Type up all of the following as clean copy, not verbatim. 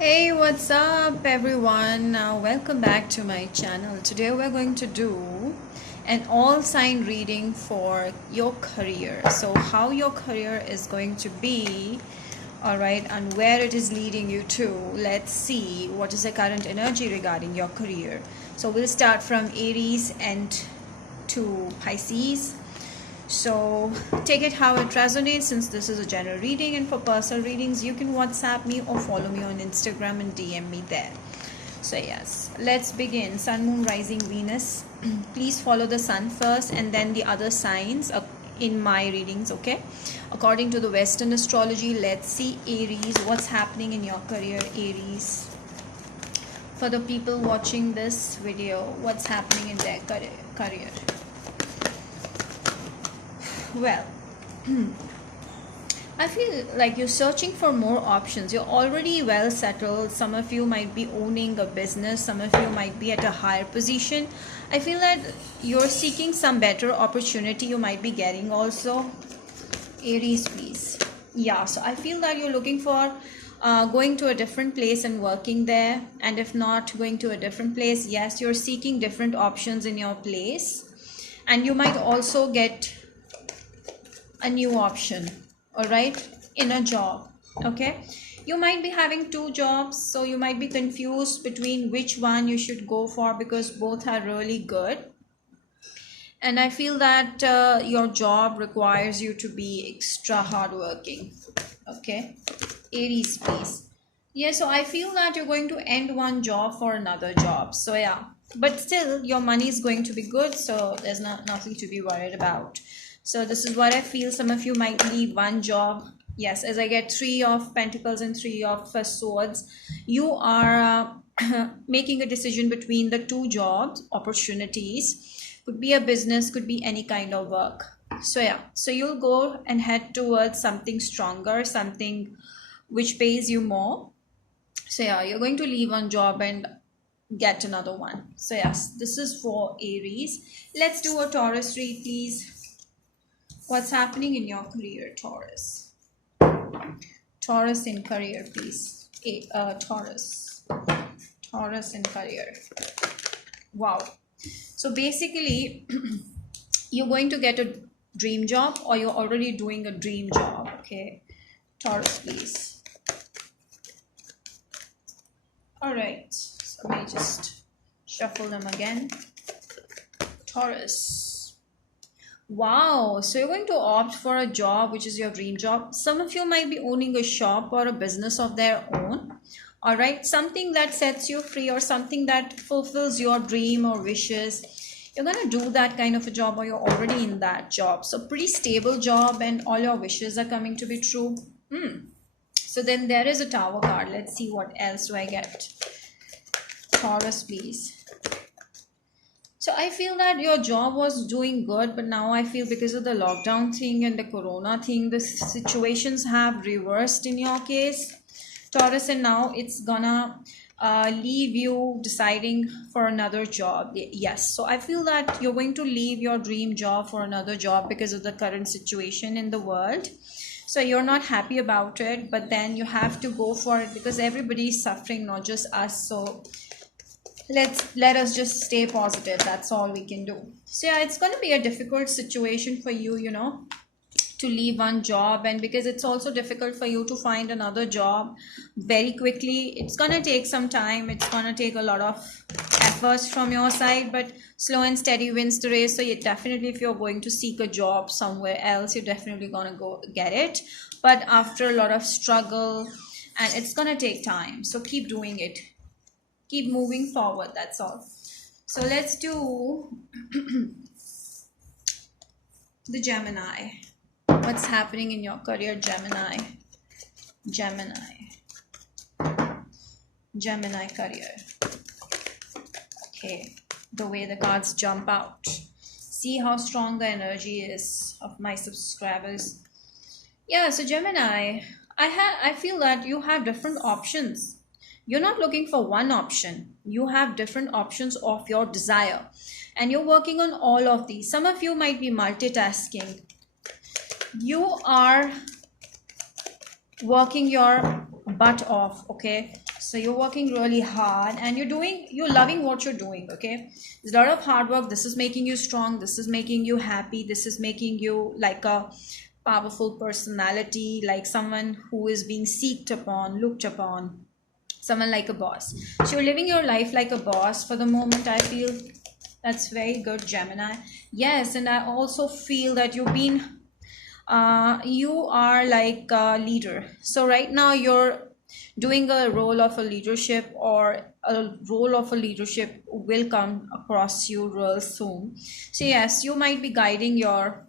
Hey, what's up, everyone? Welcome back to my channel. Today, we're going to do an all sign reading for your career. So, how your career is going to be, all right, and where it is leading you to. Let's see what is the current energy regarding your career. So, we'll start from Aries and to Pisces. So take it how it resonates, since this is a general reading, and for personal readings you can WhatsApp me or follow me on Instagram and DM me there. So yes, let's begin. Sun, Moon, Rising, Venus. Please follow the Sun first and then the other signs in my readings, okay? According to the Western astrology, let's see Aries. What's happening in your career, Aries? For the people watching this video, what's happening in their career? Well, I feel like you're searching for more options. You're already well settled. Some of you might be owning a business, some of you might be at a higher position. I feel that you're seeking some better opportunity you might be getting also. Aries, please. Yeah, so I feel that you're looking for going to a different place and working there. And if not going to a different place, yes, you're seeking different options in your place. And you might also get a new option, all right, in a job. Okay, you might be having two jobs, so you might be confused between which one you should go for, because both are really good. And I feel that your job requires you to be extra hardworking. Okay, Aries, please. Yeah, so I feel that you're going to end one job for another job. So yeah, but still your money is going to be good, so there's nothing to be worried about. So this is what I feel. Some of you might leave one job. Yes, as I get Three of Pentacles and Three of Swords, you are making a decision between the two jobs opportunities. Could be a business, could be any kind of work. So yeah, so you'll go and head towards something stronger, something which pays you more. So yeah, you're going to leave one job and get another one. So yes, this is for Aries. Let's do a Taurus read, please. What's happening in your career, Taurus? Taurus in career, please. Taurus. Taurus in career. Wow. So basically, you're going to get a dream job, or you're already doing a dream job. Okay, Taurus, please. All right, so let me just shuffle them again. Taurus. Wow, so you're going to opt for a job which is your dream job. Some of you might be owning a shop or a business of their own. All right, something that sets you free, or something that fulfills your dream or wishes. You're going to do that kind of a job, or you're already in that job. So pretty stable job, and all your wishes are coming to be true. So then there is a Tower card. Let's see what else do I get. Taurus, please. So I feel that your job was doing good, but now I feel because of the lockdown thing and the corona thing, the situations have reversed in your case, Taurus, and now it's gonna leave you deciding for another job. Yes, so I feel that you're going to leave your dream job for another job because of the current situation in the world. So you're not happy about it, but then you have to go for it because everybody is suffering, not just us. So let us just stay positive. That's all we can do. So yeah, it's going to be a difficult situation for you, to leave one job, and because it's also difficult for you to find another job very quickly. It's going to take some time. It's going to take a lot of efforts from your side, but slow and steady wins the race. So you definitely, if you're going to seek a job somewhere else, you're definitely going to go get it, but after a lot of struggle, and it's going to take time. So keep doing it, keep moving forward. That's all. So let's do the Gemini. What's happening in your career, Gemini? Gemini career. Okay, the way the cards jump out. See how strong the energy is of my subscribers. Yeah, so Gemini, I feel that you have different options. You're not looking for one option. You have different options of your desire, and you're working on all of these. Some of you might be multitasking. You are working your butt off. Okay, so you're working really hard and you're loving what you're doing. Okay, there's a lot of hard work. This is making you strong, this is making you happy, this is making you like a powerful personality, like someone who is being seeked upon, looked upon, someone like a boss. So you're living your life like a boss for the moment. I feel that's very good, Gemini. Yes, and I also feel that you are like a leader. So right now you're doing a role of a leadership, or a role of a leadership will come across you real soon. So yes, you might be guiding your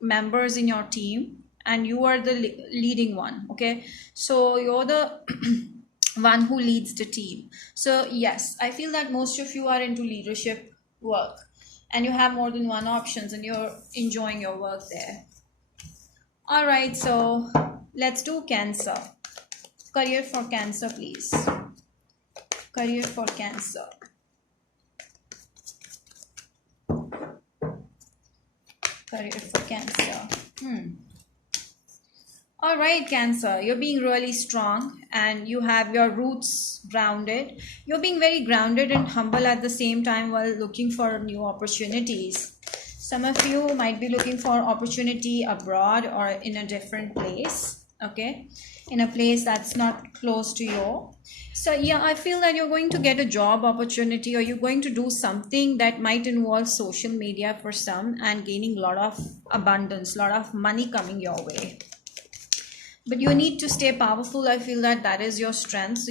members in your team, and you are the leading one. Okay, so you're the one who leads the team. So yes, I feel that most of you are into leadership work, and you have more than one options, and you're enjoying your work there. All right, so let's do Cancer. Career for Cancer, please. Career for Cancer. Career for Cancer. All right, Cancer, you're being really strong and you have your roots grounded. You're being very grounded and humble at the same time while looking for new opportunities. Some of you might be looking for opportunity abroad or in a different place, okay? In a place that's not close to you. So yeah, I feel that you're going to get a job opportunity, or you're going to do something that might involve social media for some, and gaining a lot of abundance, a lot of money coming your way. But you need to stay powerful. I feel that that is your strength. So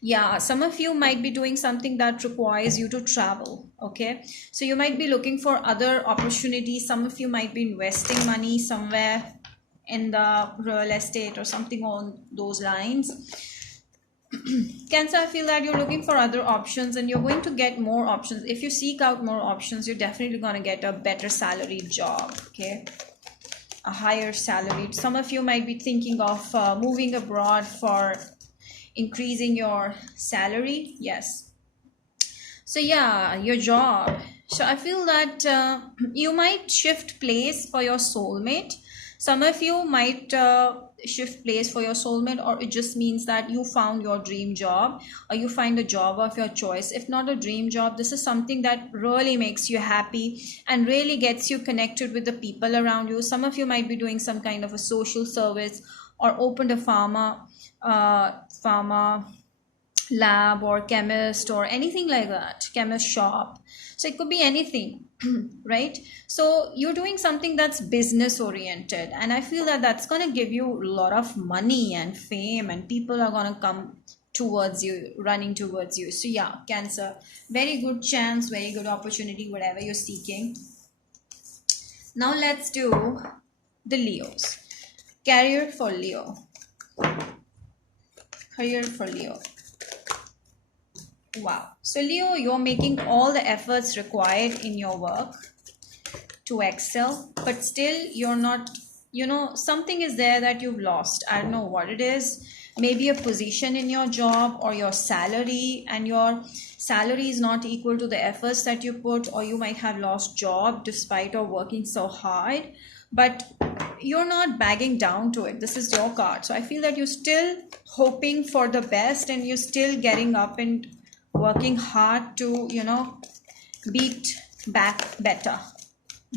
yeah, some of you might be doing something that requires you to travel. Okay, so you might be looking for other opportunities. Some of you might be investing money somewhere in the real estate or something on those lines. Cancer, I feel that you're looking for other options, and you're going to get more options. If you seek out more options, you're definitely going to get a better salaried job. Okay, a higher salary. Some of you might be thinking of moving abroad for increasing your salary. Yes. So yeah, your job. So I feel that you might shift place for your soulmate. Some of you might shift place for your soulmate, or it just means that you found your dream job, or you find a job of your choice. If not a dream job, this is something that really makes you happy and really gets you connected with the people around you. Some of you might be doing some kind of a social service, or opened a pharma lab, or chemist, or anything like that, chemist shop. So it could be anything. Right, so you're doing something that's business oriented, and I feel that that's going to give you a lot of money and fame, and people are going to come towards you, running towards you. So yeah, Cancer, very good chance, very good opportunity, whatever you're seeking. Now let's do the Leos. Career for Leo. Career for Leo. Wow. So Leo, you're making all the efforts required in your work to excel, but still you're not, something is there that you've lost. I don't know what it is. Maybe a position in your job, or your salary, and your salary is not equal to the efforts that you put, or you might have lost job despite of working so hard, but you're not bagging down to it. This is your card. So I feel that you're still hoping for the best, and you're still getting up and working hard to beat back better,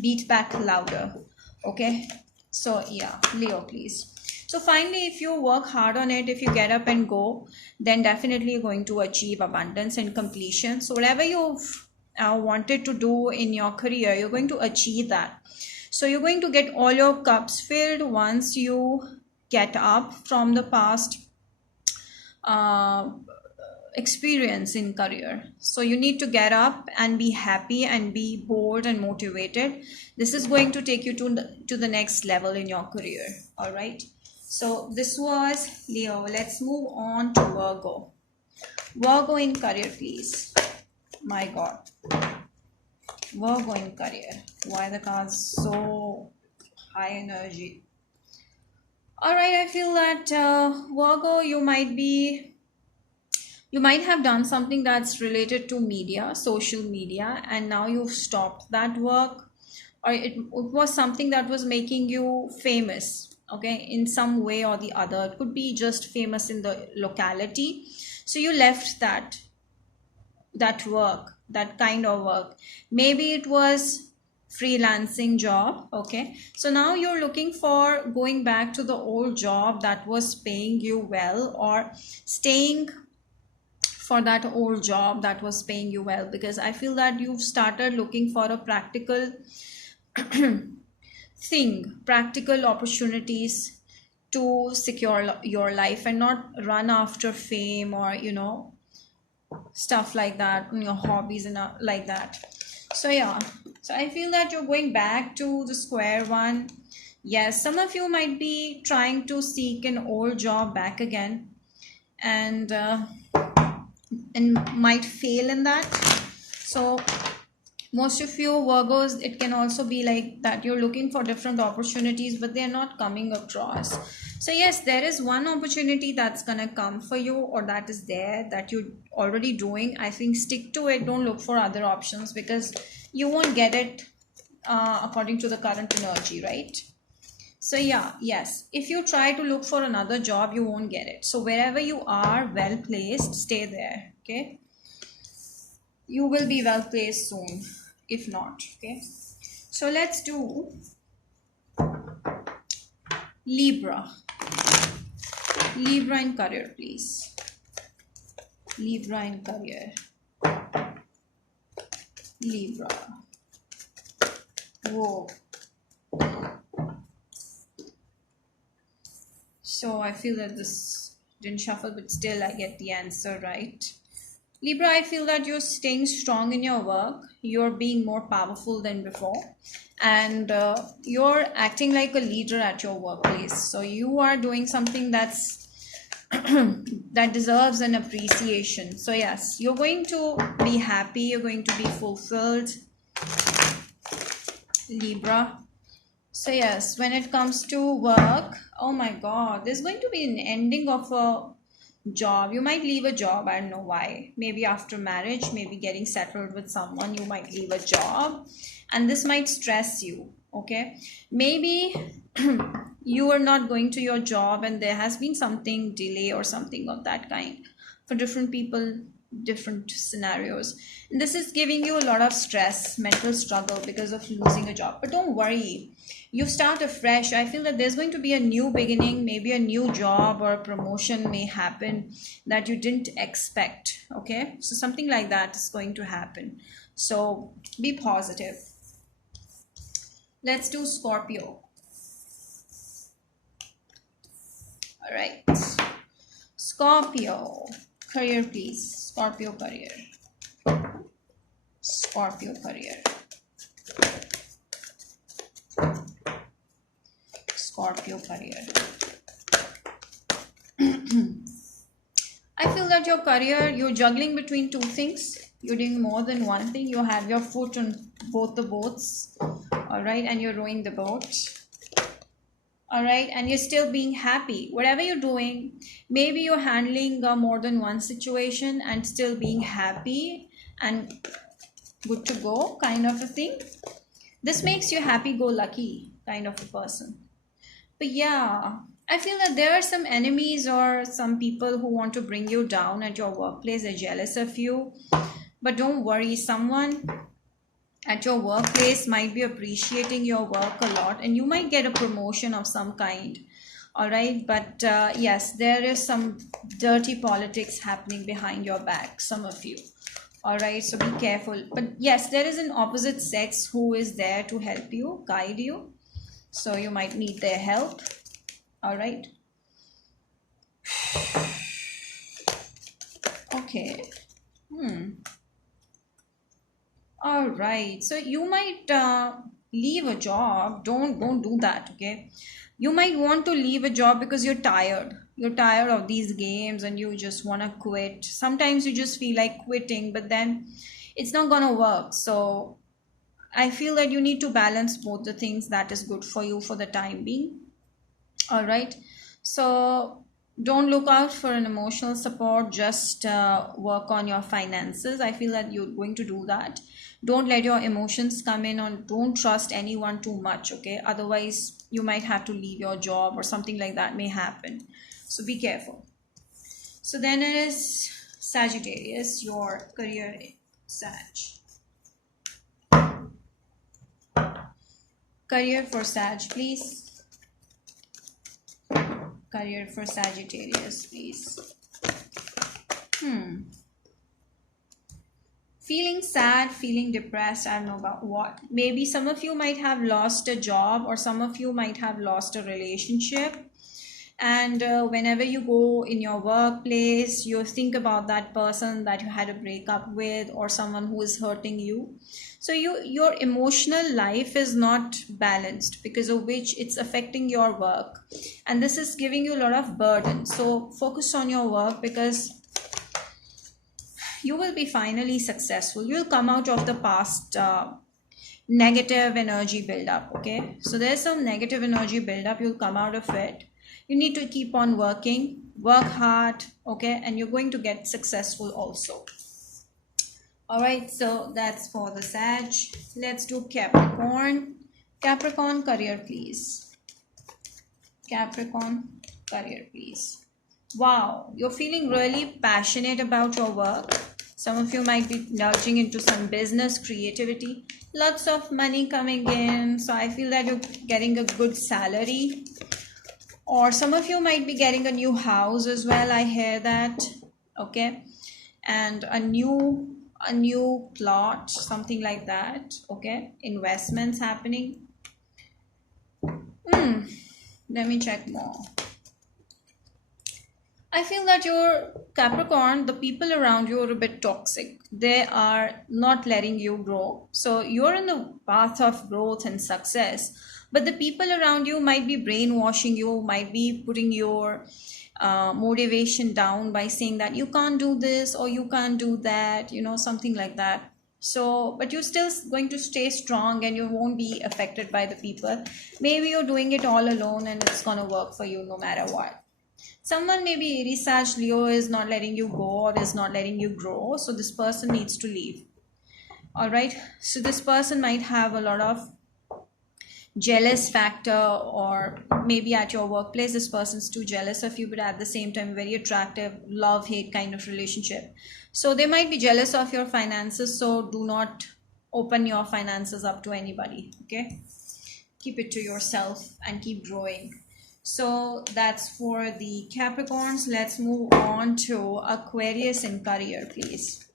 beat back louder. Okay, so yeah, Leo, please. So finally, if you work hard on it, if you get up and go, then definitely you're going to achieve abundance and completion. So whatever you've wanted to do in your career, you're going to achieve that. So you're going to get all your cups filled once you get up from the past experience in career. So you need to get up and be happy and be bold and motivated. This is going to take you to the next level in your career. All right, so this was Leo. Let's move on to Virgo. Virgo in career, please. My God, Virgo in career. Why the cards so high energy? All right, I feel that Virgo, you might have done something that's related to media, social media, and now you've stopped that work, or it was something that was making you famous. okay, in some way or the other. It could be just famous in the locality, so you left that work, that kind of work. Maybe it was freelancing job, okay, so now you're looking for going back to the old job that was paying you well, or staying for that old job that was paying you well, because I feel that you've started looking for a practical thing, practical opportunities to secure your life, and not run after fame, or stuff like that, your hobbies and like that. So yeah, so I feel that you're going back to the square one. Yes, some of you might be trying to seek an old job back again, and might fail in that. So most of you Virgos, it can also be like that you're looking for different opportunities, but they're not coming across. So yes, there is one opportunity that's gonna come for you, or that is there, that you're already doing. I think stick to it. Don't look for other options, because you won't get it according to the current energy, right? So yeah, yes, if you try to look for another job, you won't get it. So wherever you are well placed, stay there, okay? You will be well placed soon, if not, okay? So let's do Libra. Libra in career, please. Libra in career. Libra. Whoa. So I feel that this didn't shuffle, but still I get the answer right. Libra, I feel that you're staying strong in your work. You're being more powerful than before. And you're acting like a leader at your workplace. So you are doing something that's that deserves an appreciation. So yes, you're going to be happy. You're going to be fulfilled, Libra. So yes, when it comes to work, oh my God, there's going to be an ending of a job. You might leave a job. I don't know why. Maybe after marriage, maybe getting settled with someone, you might leave a job, and this might stress you. Okay, maybe you are not going to your job, and there has been something delay or something of that kind. For different people, different scenarios, and this is giving you a lot of stress, mental struggle because of losing a job. But don't worry, you start afresh. I feel that there's going to be a new beginning. Maybe a new job or a promotion may happen that you didn't expect, okay? So something like that is going to happen, so be positive. Let's do Scorpio. All right, Scorpio career, please. Scorpio career. Scorpio career. Scorpio career. I feel that your career, you're juggling between two things. You're doing more than one thing. You have your foot on both the boats, all right, and you're rowing the boat, all right, and you're still being happy. Whatever you're doing, maybe you're handling more than one situation and still being happy and good to go, kind of a thing. This makes you happy-go-lucky kind of a person. But yeah, I feel that there are some enemies or some people who want to bring you down at your workplace. They're jealous of you. But don't worry, someone at your workplace might be appreciating your work a lot, and you might get a promotion of some kind. All right, but yes, there is some dirty politics happening behind your back, some of you. All right, so be careful. But yes, there is an opposite sex who is there to help you, guide you. So you might need their help. All right. Okay. All right. So you might leave a job. Don't do that. Okay. You might want to leave a job because you're tired. You're tired of these games and you just want to quit. Sometimes you just feel like quitting, but then it's not gonna work. So I feel that you need to balance both the things that is good for you for the time being. All right. So don't look out for an emotional support. Just work on your finances. I feel that you're going to do that. Don't let your emotions come in, or don't trust anyone too much. Okay. Otherwise, you might have to leave your job or something like that may happen. So be careful. So then it is Sagittarius, your career Sag. Career for Sag, please. Career for Sagittarius, please. Feeling sad, feeling depressed, I don't know about what. Maybe some of you might have lost a job, or some of you might have lost a relationship. And whenever you go in your workplace, you think about that person that you had a breakup with, or someone who is hurting you. So your emotional life is not balanced, because of which it's affecting your work, and this is giving you a lot of burden. So focus on your work, because you will be finally successful. You'll come out of the past negative energy buildup. Okay, so there's some negative energy buildup. You'll come out of it. You need to keep on working, work hard, okay, and you're going to get successful also. All right, so that's for the Sag. Let's do Capricorn. Capricorn, career, please. Capricorn, career, please. Wow, you're feeling really passionate about your work. Some of you might be nudging into some business creativity. Lots of money coming in. So I feel that you're getting a good salary. Or some of you might be getting a new house as well. I hear that. Okay. And a new plot, something like that. Okay. Investments happening. Let me check more. I feel that your Capricorn, the people around you are a bit toxic. They are not letting you grow. So you're in the path of growth and success. But the people around you might be brainwashing you, might be putting your motivation down by saying that you can't do this or you can't do that, something like that. So, but you're still going to stay strong and you won't be affected by the people. Maybe you're doing it all alone and it's going to work for you no matter what. Someone, maybe Aries, Sag, Leo, is not letting you go or is not letting you grow. So this person needs to leave. All right. So this person might have a lot of jealous factor, or maybe at your workplace this person's too jealous of you, but at the same time very attractive, love-hate kind of relationship. So they might be jealous of your finances. So do not open your finances up to anybody. Okay. Keep it to yourself and keep growing. So that's for the Capricorns. Let's move on to Aquarius in career, please.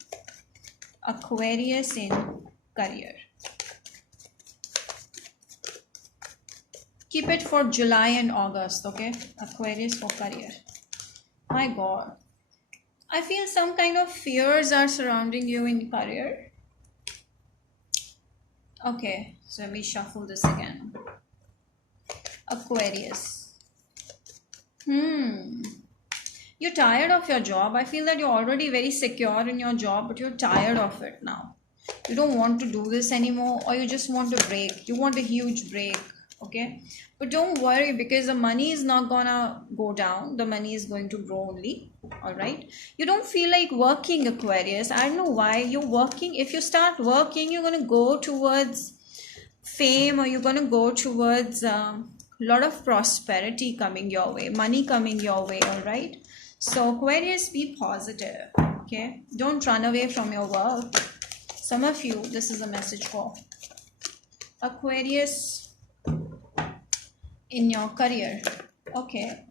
Aquarius in career. Keep it for July and August, okay? Aquarius for career. My God. I feel some kind of fears are surrounding you in career. Okay, so let me shuffle this again. Aquarius. You're tired of your job. I feel that you're already very secure in your job, but you're tired of it now. You don't want to do this anymore, or you just want a break. You want a huge break, okay? But don't worry, because the money is not gonna go down. The money is going to grow only, all right? You don't feel like working, Aquarius. I don't know why you're working. If you start working, you're gonna go towards fame, or you're gonna go towards lot of prosperity coming your way, money coming your way, all right? So Aquarius, be positive, okay? Don't run away from your work. Some of you, this is a message for Aquarius in your career. Okay,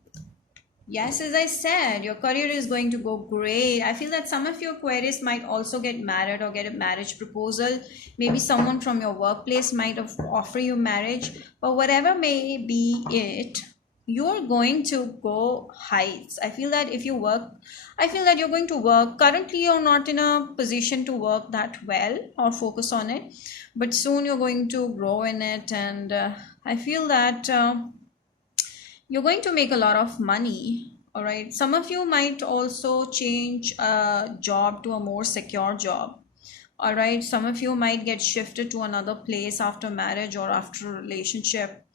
yes, as I said, your career is going to go great. I feel that some of you Aquarius might also get married or get a marriage proposal. Maybe someone from your workplace might offer you marriage. But whatever may be it, you're going to go heights. I feel that if you work, I feel that you're going to work. Currently, you're not in a position to work that well or focus on it. But soon you're going to grow in it. And I feel that you're going to make a lot of money. All right. Some of you might also change a job to a more secure job. All right. Some of you might get shifted to another place after marriage or after a relationship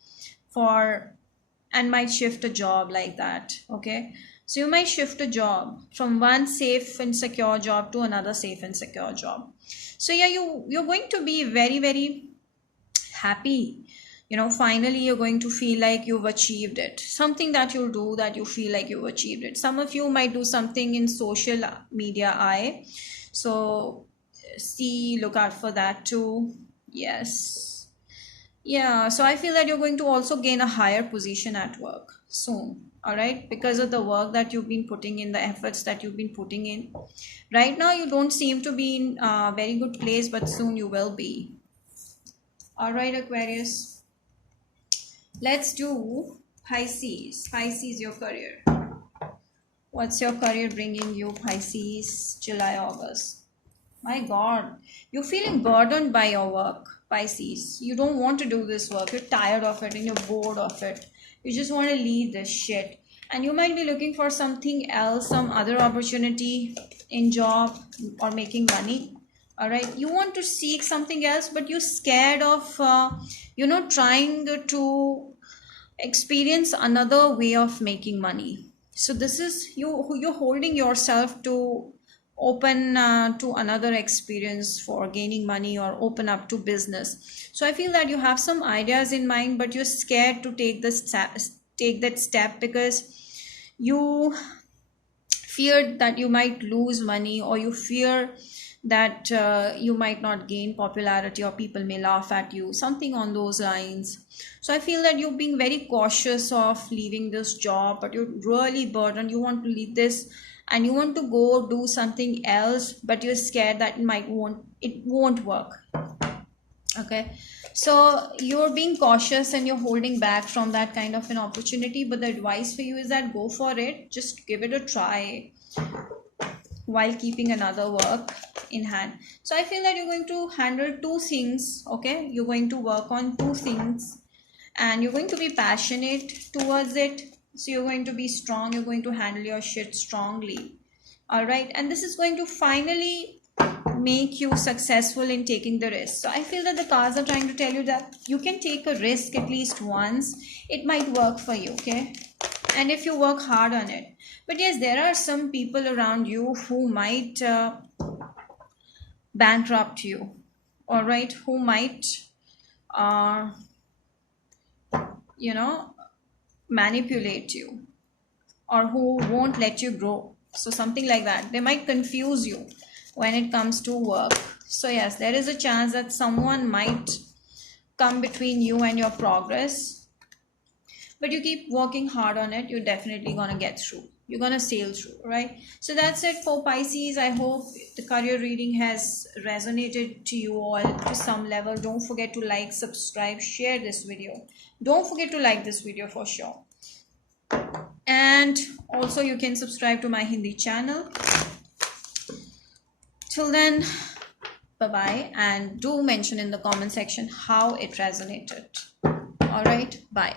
and might shift a job like that. Okay. So you might shift a job from one safe and secure job to another safe and secure job. So yeah, you're going to be very, very happy finally you're going to feel like you've achieved it. Something that you'll do that you feel like you've achieved it. Some of you might do something in social media eye, so look out for that too. Yes. Yeah, so I feel that you're going to also gain a higher position at work soon. All right, because of the work that you've been putting in, the efforts that you've been putting in. Right now, you don't seem to be in a very good place, but soon you will be. All right, Aquarius. Let's do Pisces. Pisces, your career. What's your career bringing you, Pisces? July, August. My God, you're feeling burdened by your work, Pisces. You don't want to do this work. You're tired of it and you're bored of it. You just want to leave this shit. And you might be looking for something else, some other opportunity in job or making money. All right. You want to seek something else, but you're scared of, trying to experience another way of making money. So this is you're holding yourself to open to another experience for gaining money or open up to business. So I feel that you have some ideas in mind, but you're scared to take that step because you fear that you might lose money, or you fear that you might not gain popularity, or people may laugh at you, something on those lines. So I feel that you're being very cautious of leaving this job, but you're really burdened. You want to leave this and you want to go do something else, but you're scared that it won't work. Okay, so you're being cautious and you're holding back from that kind of an opportunity, but the advice for you is that go for it. Just give it a try while keeping another work in hand. So I feel that you're going to handle two things. Okay, you're going to work on two things and you're going to be passionate towards it. So you're going to be strong, you're going to handle your shit strongly. All right, and this is going to finally make you successful in taking the risk. So I feel that the cards are trying to tell you that you can take a risk at least once. It might work for you. Okay, and if you work hard on it. But yes, there are some people around you who might bankrupt you. All right, who might uh, manipulate you, or who won't let you grow. So something like that. They might confuse you when it comes to work. So yes, there is a chance that someone might come between you and your progress, but you keep working hard on it. You're definitely gonna get through. You're gonna sail through, right? So that's it for Pisces. I hope the career reading has resonated to you all to some level. Don't forget to like, subscribe, share this video. Don't forget to like this video for sure. And also you can subscribe to my Hindi channel. Till then, bye-bye, and do mention in the comment section how it resonated. All right, bye.